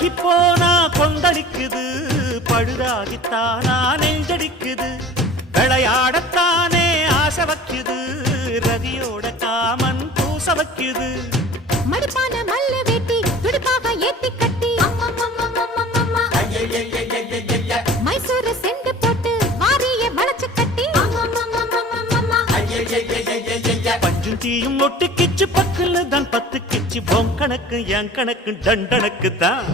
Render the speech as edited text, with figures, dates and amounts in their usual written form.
பழுதாகி போனா கொந்தளிக்குது, பழுதாகித்தானா நெஞ்சடிக்குது. விளையாடத்தானே ஆசை வைக்குது, ரதியோட காமன் பூச வைக்குது. மடிப்பான மல்ல வேட்டி துடுப்பாக ஏத்தி கட்டி மைசூரு செண்டு போட்டு வாரிய வளைச்சு கட்டி பஞ்சும் தீயும் ஒட்டு கிச்சு பக்கல தான் 10 கிச்சு. பொன் கணக்கு என் கணக்கு தண்டனுக்கு தான்.